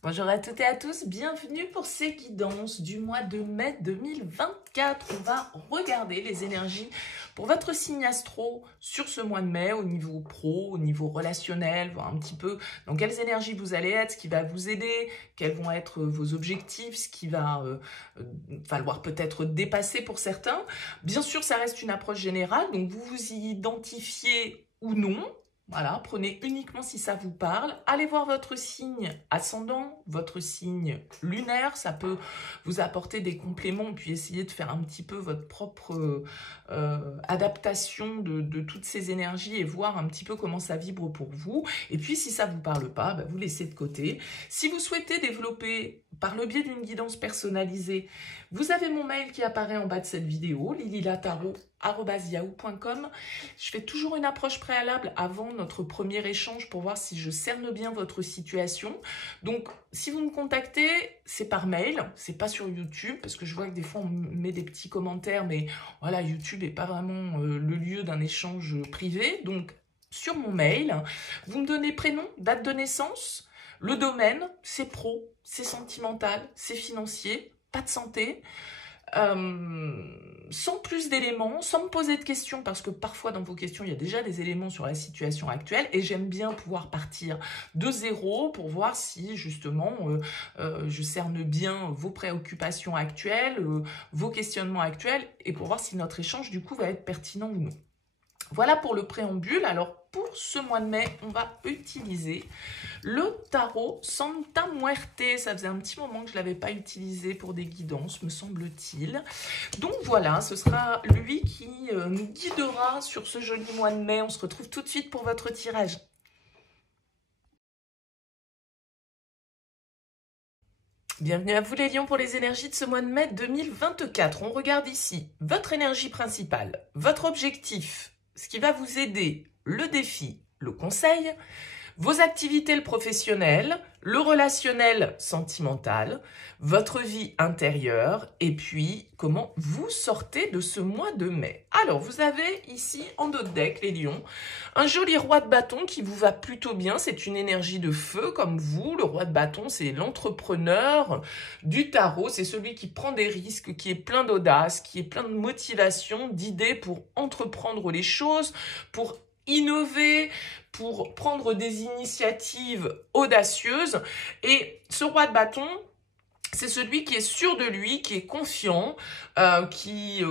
Bonjour à toutes et à tous, bienvenue pour ces guidances du mois de mai 2024. On va regarder les énergies pour votre signe astro sur ce mois de mai au niveau pro, au niveau relationnel, voir un petit peu dans quelles énergies vous allez être, ce qui va vous aider, quels vont être vos objectifs, ce qui va falloir peut-être dépasser pour certains. Bien sûr, ça reste une approche générale, donc vous vous y identifiez ou non. Voilà, prenez uniquement si ça vous parle. Allez voir votre signe ascendant, votre signe lunaire. Ça peut vous apporter des compléments, puis essayer de faire un petit peu votre propre adaptation de toutes ces énergies et voir un petit peu comment ça vibre pour vous. Et puis, si ça ne vous parle pas, bah, vous laissez de côté. Si vous souhaitez développer par le biais d'une guidance personnalisée, vous avez mon mail qui apparaît en bas de cette vidéo, lililatarot@yahoo.com. Je fais toujours une approche préalable avant notre premier échange pour voir si je cerne bien votre situation. Donc, si vous me contactez, c'est par mail, c'est pas sur YouTube, parce que je vois que des fois on met des petits commentaires, mais voilà, YouTube n'est pas vraiment le lieu d'un échange privé. Donc, sur mon mail, vous me donnez prénom, date de naissance, le domaine, c'est pro, c'est sentimental, c'est financier, pas de santé. Sans plus d'éléments, sans me poser de questions, parce que parfois dans vos questions, il y a déjà des éléments sur la situation actuelle, et j'aime bien pouvoir partir de zéro pour voir si justement je cerne bien vos préoccupations actuelles, vos questionnements actuels, et pour voir si notre échange du coup va être pertinent ou non. Voilà pour le préambule. Alors pour ce mois de mai, on va utiliser le tarot Santa Muerte. Ça faisait un petit moment que je ne l'avais pas utilisé pour des guidances, me semble-t-il. Donc voilà, ce sera lui qui nous guidera sur ce joli mois de mai. On se retrouve tout de suite pour votre tirage. Bienvenue à vous les lions pour les énergies de ce mois de mai 2024. On regarde ici votre énergie principale, votre objectif, ce qui va vous aider, le défi, le conseil, vos activités le professionnel, le relationnel sentimental, votre vie intérieure et puis comment vous sortez de ce mois de mai. Alors vous avez ici en dos de deck les lions, un joli roi de bâton qui vous va plutôt bien, c'est une énergie de feu comme vous. Le roi de bâton c'est l'entrepreneur du tarot, c'est celui qui prend des risques, qui est plein d'audace, qui est plein de motivation, d'idées pour entreprendre les choses, pour innover, pour prendre des initiatives audacieuses. Et ce roi de bâton, c'est celui qui est sûr de lui, qui est confiant, qui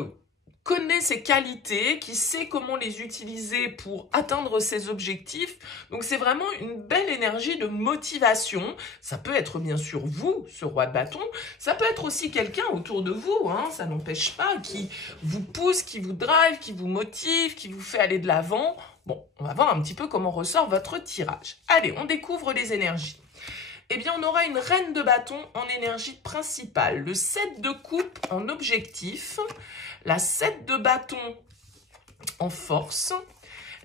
connaît ses qualités, qui sait comment les utiliser pour atteindre ses objectifs. Donc c'est vraiment une belle énergie de motivation. Ça peut être bien sûr vous, ce roi de bâton. Ça peut être aussi quelqu'un autour de vous, hein, ça n'empêche pas, qui vous pousse, qui vous drive, qui vous motive, qui vous fait aller de l'avant. Bon, on va voir un petit peu comment ressort votre tirage. Allez, on découvre les énergies. Eh bien, on aura une reine de bâton en énergie principale, le 7 de coupe en objectif, la 7 de bâton en force,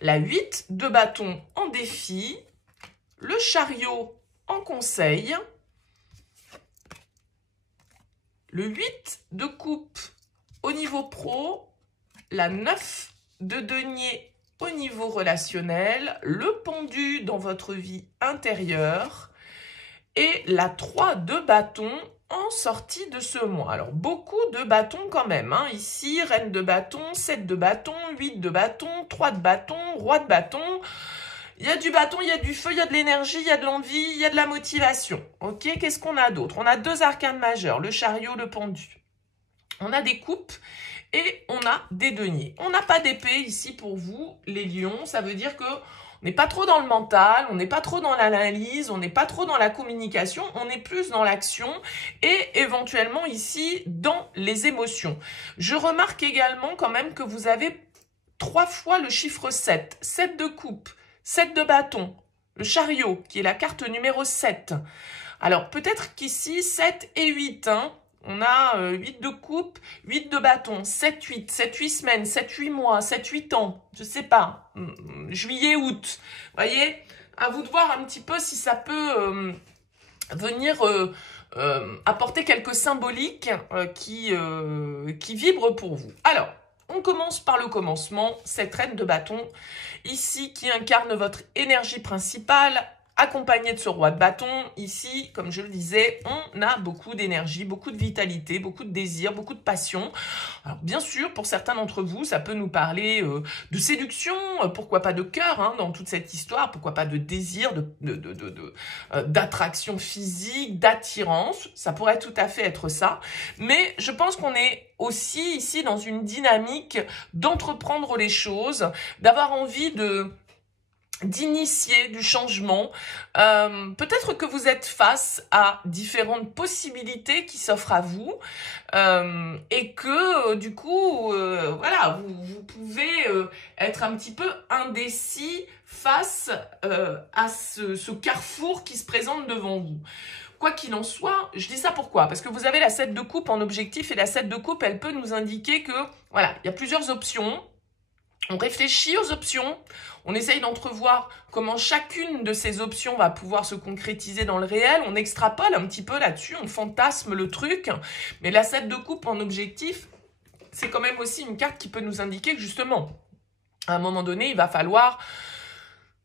la 8 de bâton en défi, le chariot en conseil, le 8 de coupe au niveau pro, la 9 de denier au niveau relationnel, le pendu dans votre vie intérieure et la 3 de bâton en sortie de ce mois. Alors, beaucoup de bâtons quand même. Hein. Ici, reine de bâton, 7 de bâton, 8 de bâton, 3 de bâton, roi de bâton. Il y a du bâton, il y a du feu, il y a de l'énergie, il y a de l'envie, il y a de la motivation. Ok, qu'est-ce qu'on a d'autre? On a deux arcanes majeurs, le chariot, le pendu. On a des coupes et on a des deniers. On n'a pas d'épée ici pour vous, les lions. Ça veut dire que on n'est pas trop dans le mental, on n'est pas trop dans l'analyse, on n'est pas trop dans la communication, on est plus dans l'action et éventuellement ici dans les émotions. Je remarque également quand même que vous avez 3 fois le chiffre 7. 7 de coupe, 7 de bâton, le chariot qui est la carte numéro 7. Alors peut-être qu'ici 7 et 8, hein. On a 8 de coupe, 8 de bâton, 7-8, 7-8 semaines, 7-8 mois, 7-8 ans, je sais pas, juillet, août. Vous voyez, à vous de voir un petit peu si ça peut venir apporter quelques symboliques qui vibrent pour vous. Alors, on commence par le commencement, cette reine de bâton, ici qui incarne votre énergie principale, accompagné de ce roi de bâton. Ici, comme je le disais, on a beaucoup d'énergie, beaucoup de vitalité, beaucoup de désir, beaucoup de passion. Alors, bien sûr, pour certains d'entre vous, ça peut nous parler de séduction, pourquoi pas de cœur hein, dans toute cette histoire, pourquoi pas de désir, d'attraction physique, d'attirance. Ça pourrait tout à fait être ça. Mais je pense qu'on est aussi ici dans une dynamique d'entreprendre les choses, d'avoir envie d'initier du changement. Peut-être que vous êtes face à différentes possibilités qui s'offrent à vous et que du coup, voilà, vous pouvez être un petit peu indécis face à ce carrefour qui se présente devant vous. Quoi qu'il en soit, je dis ça pourquoi? Parce que vous avez la 7 de coupe en objectif et la 7 de coupe, elle peut nous indiquer que, voilà, il y a plusieurs options. On réfléchit aux options, on essaye d'entrevoir comment chacune de ces options va pouvoir se concrétiser dans le réel, on extrapole un petit peu là-dessus, on fantasme le truc, mais la 7 de coupe en objectif, c'est quand même aussi une carte qui peut nous indiquer que justement, à un moment donné, il va falloir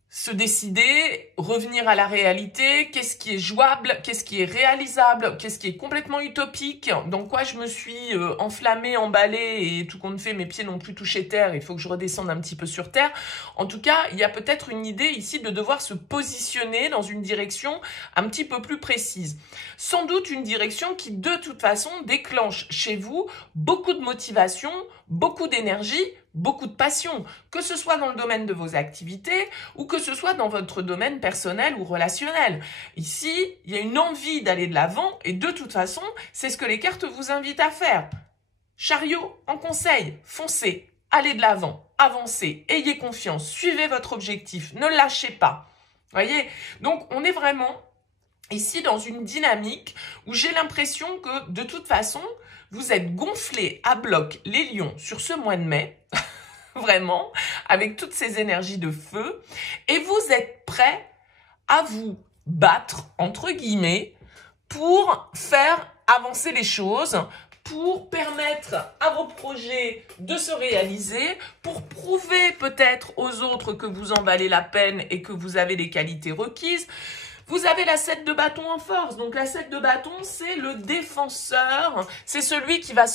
se décider, revenir à la réalité, qu'est-ce qui est jouable, qu'est-ce qui est réalisable, qu'est-ce qui est complètement utopique, dans quoi je me suis enflammée, emballée et tout compte fait, mes pieds n'ont plus touché terre, il faut que je redescende un petit peu sur terre. En tout cas, il y a peut-être une idée ici de devoir se positionner dans une direction un petit peu plus précise. Sans doute une direction qui, de toute façon, déclenche chez vous beaucoup de motivation, beaucoup d'énergie, beaucoup de passion, que ce soit dans le domaine de vos activités ou que ce soit dans votre domaine personnel ou relationnel. Ici, il y a une envie d'aller de l'avant et de toute façon, c'est ce que les cartes vous invitent à faire. Chariot en conseil, foncez, allez de l'avant, avancez, ayez confiance, suivez votre objectif, ne lâchez pas. Voyez, donc on est vraiment ici dans une dynamique où j'ai l'impression que de toute façon, vous êtes gonflés à bloc les lions sur ce mois de mai, vraiment, avec toutes ces énergies de feu, et vous êtes prêts à vous battre, entre guillemets, pour faire avancer les choses, pour permettre à vos projets de se réaliser, pour prouver peut-être aux autres que vous en valez la peine et que vous avez les qualités requises. Vous avez la 7 de bâton en force. Donc la 7 de bâton, c'est le défenseur. C'est celui qui va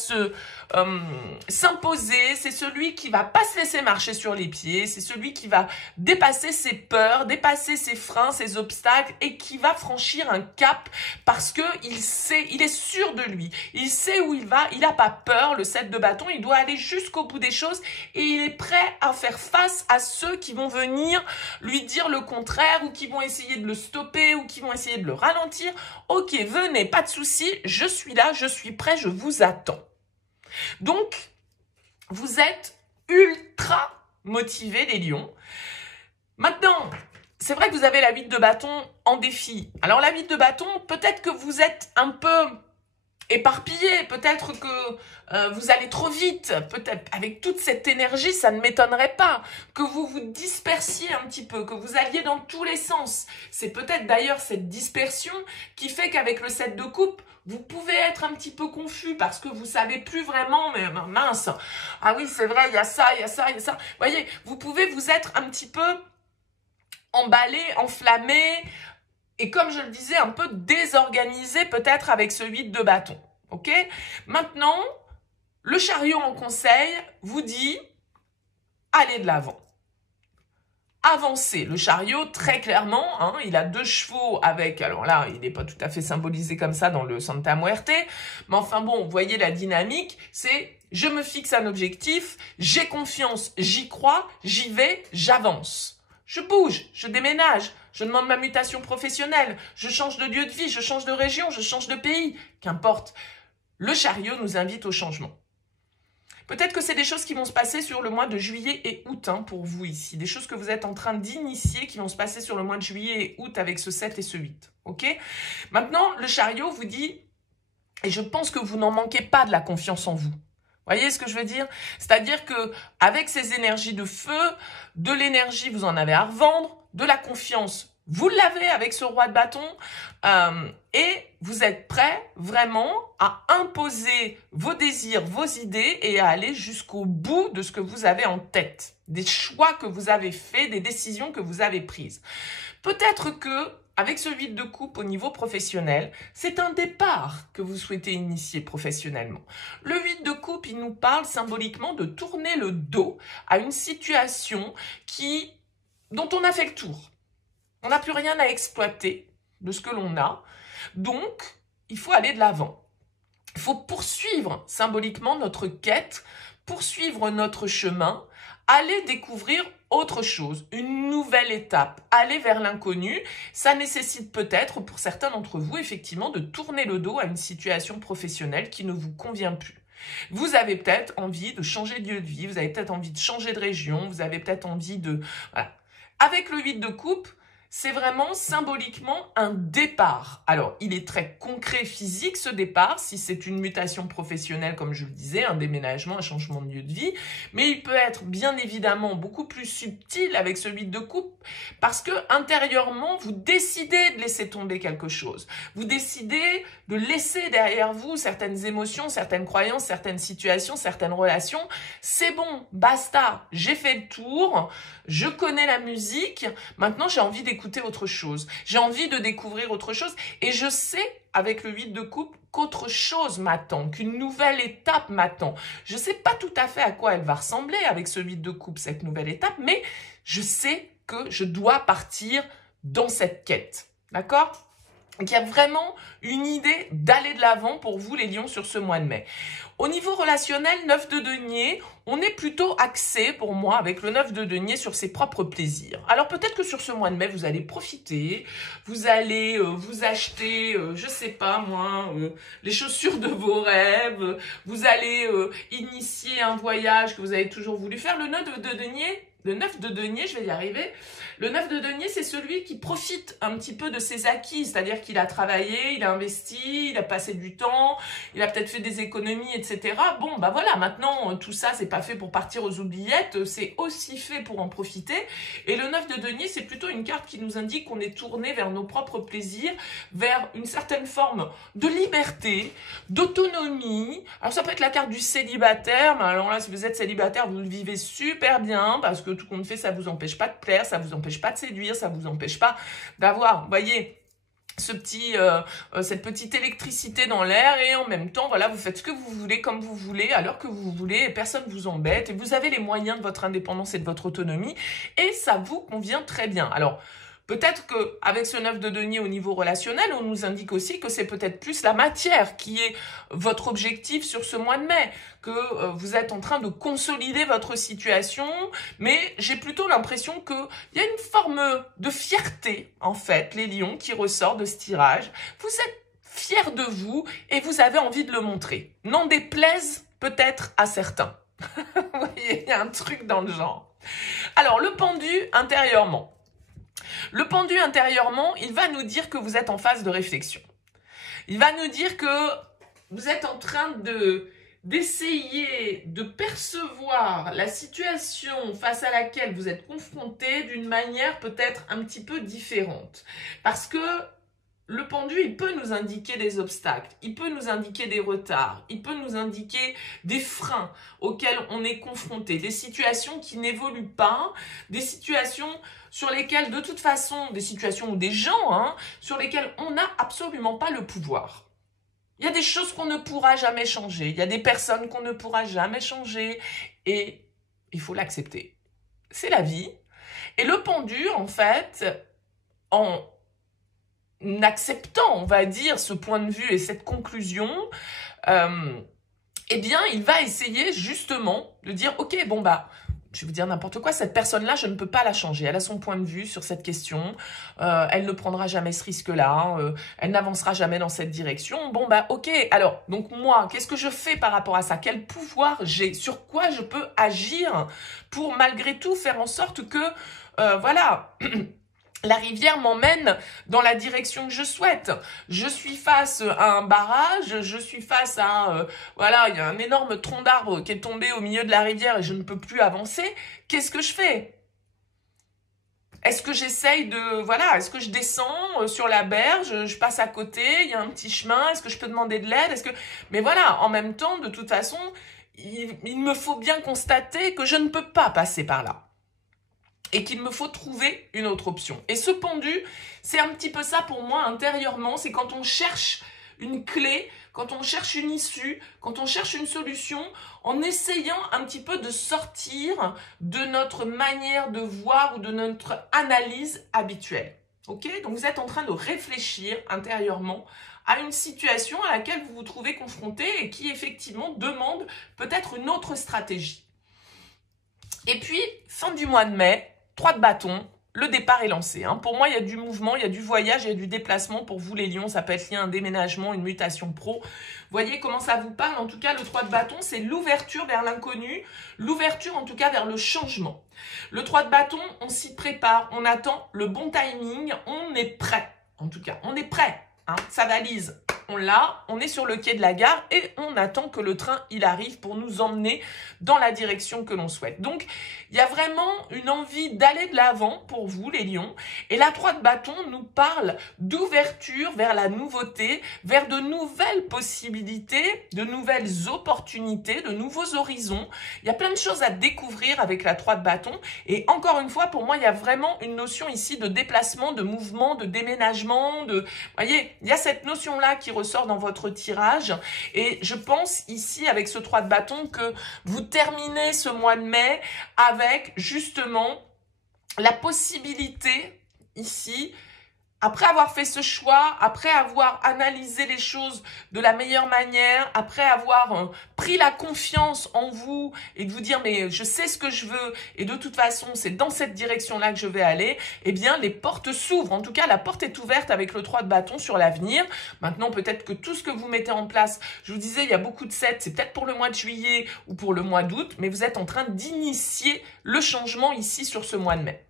s'imposer. C'est celui qui va pas se laisser marcher sur les pieds. C'est celui qui va dépasser ses peurs, dépasser ses freins, ses obstacles et qui va franchir un cap parce que il est sûr de lui. Il sait où il va. Il n'a pas peur, le 7 de bâton. Il doit aller jusqu'au bout des choses et il est prêt à faire face à ceux qui vont venir lui dire le contraire ou qui vont essayer de le stopper ou qui vont essayer de le ralentir. Ok, venez, pas de souci, je suis là, je suis prêt, je vous attends. Donc, vous êtes ultra motivés, les lions. Maintenant, c'est vrai que vous avez la 8 de bâton en défi. Alors, la 8 de bâton, peut-être que vous êtes un peu éparpillé, peut-être que vous allez trop vite, peut-être avec toute cette énergie, ça ne m'étonnerait pas que vous vous dispersiez un petit peu, que vous alliez dans tous les sens. C'est peut-être d'ailleurs cette dispersion qui fait qu'avec le 7 de coupe, vous pouvez être un petit peu confus parce que vous savez plus vraiment, mais mince, ah oui c'est vrai, il y a ça, il y a ça, il y a ça. Vous voyez, vous pouvez vous être un petit peu emballé, enflammé, et comme je le disais, un peu désorganisé peut-être avec ce 8 de bâton. Ok ? Maintenant, le chariot en conseil vous dit, allez de l'avant. Avancez. Le chariot, très clairement, hein, il a 2 chevaux avec, alors là, il n'est pas tout à fait symbolisé comme ça dans le Santa Muerte, mais enfin bon, vous voyez la dynamique, c'est je me fixe un objectif, j'ai confiance, j'y crois, j'y vais, j'avance. Je bouge, je déménage, je demande ma mutation professionnelle, je change de lieu de vie, je change de région, je change de pays, qu'importe. Le chariot nous invite au changement. Peut-être que c'est des choses qui vont se passer sur le mois de juillet et août hein, pour vous ici. Des choses que vous êtes en train d'initier qui vont se passer sur le mois de juillet et août avec ce 7 et ce 8. Okay ? Maintenant, le chariot vous dit, et je pense que vous n'en manquez pas de la confiance en vous. Voyez ce que je veux dire? C'est-à-dire que avec ces énergies de feu, de l'énergie, vous en avez à revendre, de la confiance, vous l'avez avec ce roi de bâton, et vous êtes prêt vraiment à imposer vos désirs, vos idées et à aller jusqu'au bout de ce que vous avez en tête, des choix que vous avez faits, des décisions que vous avez prises. Peut-être que, avec ce 8 de coupe au niveau professionnel, c'est un départ que vous souhaitez initier professionnellement. Le 8 de coupe, il nous parle symboliquement de tourner le dos à une situation dont on a fait le tour. On n'a plus rien à exploiter de ce que l'on a, donc il faut aller de l'avant. Il faut poursuivre symboliquement notre quête, poursuivre notre chemin, aller découvrir autre chose, une nouvelle étape, aller vers l'inconnu. Ça nécessite peut-être pour certains d'entre vous effectivement de tourner le dos à une situation professionnelle qui ne vous convient plus. Vous avez peut-être envie de changer de lieu de vie, vous avez peut-être envie de changer de région, vous avez peut-être envie de... Voilà. Avec le 8 de coupe, c'est vraiment symboliquement un départ. Alors, il est très concret, physique, ce départ, si c'est une mutation professionnelle, comme je le disais, un déménagement, un changement de lieu de vie, mais il peut être bien évidemment beaucoup plus subtil avec ce 8 de coupe, parce que intérieurement, vous décidez de laisser tomber quelque chose. Vous décidez de laisser derrière vous certaines émotions, certaines croyances, certaines situations, certaines relations. C'est bon, basta, j'ai fait le tour, je connais la musique, maintenant j'ai envie d'écouter autre chose. J'ai envie de découvrir autre chose et je sais avec le 8 de coupe qu'autre chose m'attend, qu'une nouvelle étape m'attend. Je ne sais pas tout à fait à quoi elle va ressembler avec ce 8 de coupe, cette nouvelle étape, mais je sais que je dois partir dans cette quête. D'accord ? Donc, il y a vraiment une idée d'aller de l'avant pour vous, les lions, sur ce mois de mai. Au niveau relationnel, 9 de denier, on est plutôt axé, pour moi, avec le 9 de denier, sur ses propres plaisirs. Alors, peut-être que sur ce mois de mai, vous allez profiter, vous allez vous acheter, je sais pas moi, les chaussures de vos rêves, vous allez initier un voyage que vous avez toujours voulu faire. Le 9 de denier, je vais y arriver. Le 9 de denier, c'est celui qui profite un petit peu de ses acquis, c'est-à-dire qu'il a travaillé, il a investi, il a passé du temps, il a peut-être fait des économies, etc. Bon, bah voilà, maintenant, tout ça, c'est pas fait pour partir aux oubliettes, c'est aussi fait pour en profiter. Et le 9 de denier, c'est plutôt une carte qui nous indique qu'on est tourné vers nos propres plaisirs, vers une certaine forme de liberté, d'autonomie. Alors, ça peut être la carte du célibataire, mais alors là, si vous êtes célibataire, vous le vivez super bien, parce que tout compte fait, ça vous empêche pas de plaire, ça vous empêche pas de séduire, ça vous empêche pas d'avoir, vous voyez, cette petite électricité dans l'air et en même temps, voilà, vous faites ce que vous voulez, comme vous voulez, à l'heure que vous voulez, et personne vous embête et vous avez les moyens de votre indépendance et de votre autonomie et ça vous convient très bien. Alors, peut-être qu'avec ce 9 de denier au niveau relationnel, on nous indique aussi que c'est peut-être plus la matière qui est votre objectif sur ce mois de mai, que vous êtes en train de consolider votre situation, mais j'ai plutôt l'impression qu'il y a une forme de fierté, en fait, les lions, qui ressort de ce tirage. Vous êtes fiers de vous et vous avez envie de le montrer. N'en déplaise peut-être à certains. Vous voyez, il y a un truc dans le genre. Alors, le pendu intérieurement. Le pendu intérieurement, il va nous dire que vous êtes en phase de réflexion. Il va nous dire que vous êtes en train d'essayer de percevoir la situation face à laquelle vous êtes confronté d'une manière peut-être un petit peu différente. Parce que le pendu, il peut nous indiquer des obstacles, il peut nous indiquer des retards, il peut nous indiquer des freins auxquels on est confronté, des situations qui n'évoluent pas, des situations sur lesquelles, de toute façon, des situations ou des gens, sur lesquels on n'a absolument pas le pouvoir. Il y a des choses qu'on ne pourra jamais changer, il y a des personnes qu'on ne pourra jamais changer et il faut l'accepter. C'est la vie. Et le pendu, en fait, en acceptant, on va dire, ce point de vue et cette conclusion, eh bien, il va essayer justement de dire, ok, bon bah, je vais vous dire n'importe quoi, cette personne-là, je ne peux pas la changer. Elle a son point de vue sur cette question, elle ne prendra jamais ce risque-là, elle n'avancera jamais dans cette direction. Bon bah, ok, alors, donc moi, qu'est-ce que je fais par rapport à ça? Quel pouvoir j'ai? Sur quoi je peux agir pour malgré tout faire en sorte que, voilà... La rivière m'emmène dans la direction que je souhaite. Je suis face à un barrage, je suis face à... voilà, il y a un énorme tronc d'arbre qui est tombé au milieu de la rivière et je ne peux plus avancer. Qu'est-ce que je fais? Est-ce que j'essaye de... Voilà, est-ce que je descends sur la berge, je passe à côté, il y a un petit chemin, est-ce que je peux demander de l'aide? Mais voilà, en même temps, de toute façon, il me faut bien constater que je ne peux pas passer par là. et qu'il me faut trouver une autre option. Et ce pendu, c'est un petit peu ça pour moi intérieurement, c'est quand on cherche une clé, quand on cherche une issue, quand on cherche une solution, en essayant un petit peu de sortir de notre manière de voir ou de notre analyse habituelle. Ok? Donc vous êtes en train de réfléchir intérieurement à une situation à laquelle vous vous trouvez confronté et qui effectivement demande peut-être une autre stratégie. Et puis, fin du mois de mai, 3 de bâton, le départ est lancé. Pour moi, il y a du mouvement, il y a du voyage, il y a du déplacement. Pour vous, les lions, ça peut être lié à un déménagement, une mutation pro. Voyez comment ça vous parle. En tout cas, le 3 de bâton, c'est l'ouverture vers l'inconnu, l'ouverture en tout cas vers le changement. Le 3 de bâton, on s'y prépare, on attend le bon timing, on est prêt. En tout cas, on est prêt. Sa valise, on l'a, on est sur le quai de la gare et on attend que le train il arrive pour nous emmener dans la direction que l'on souhaite. Donc, il y a vraiment une envie d'aller de l'avant pour vous, les lions. Et la 3 de bâton nous parle d'ouverture vers la nouveauté, vers de nouvelles possibilités, de nouvelles opportunités, de nouveaux horizons. Il y a plein de choses à découvrir avec la 3 de bâton. Et encore une fois, pour moi, il y a vraiment une notion ici de déplacement, de mouvement, de déménagement. Vous voyez, il y a cette notion-là qui ressort dans votre tirage. Et je pense ici, avec ce 3 de bâton, que vous terminez ce mois de mai avec justement la possibilité ici, après avoir fait ce choix, après avoir analysé les choses de la meilleure manière, après avoir pris la confiance en vous et de vous dire mais je sais ce que je veux et de toute façon c'est dans cette direction-là que je vais aller, eh bien les portes s'ouvrent. En tout cas, la porte est ouverte avec le 3 de bâton sur l'avenir. Maintenant, peut-être que tout ce que vous mettez en place, je vous disais, il y a beaucoup de 7, c'est peut-être pour le mois de juillet ou pour le mois d'août, mais vous êtes en train d'initier le changement ici sur ce mois de mai.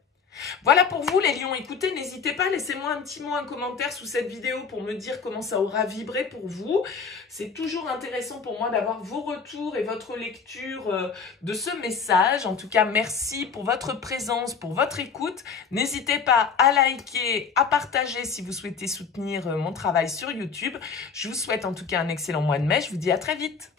Voilà pour vous les lions. Écoutez, n'hésitez pas, laissez-moi un petit mot, un commentaire sous cette vidéo pour me dire comment ça aura vibré pour vous. C'est toujours intéressant pour moi d'avoir vos retours et votre lecture de ce message. En tout cas, merci pour votre présence, pour votre écoute. N'hésitez pas à liker, à partager si vous souhaitez soutenir mon travail sur YouTube. Je vous souhaite en tout cas un excellent mois de mai. Je vous dis à très vite.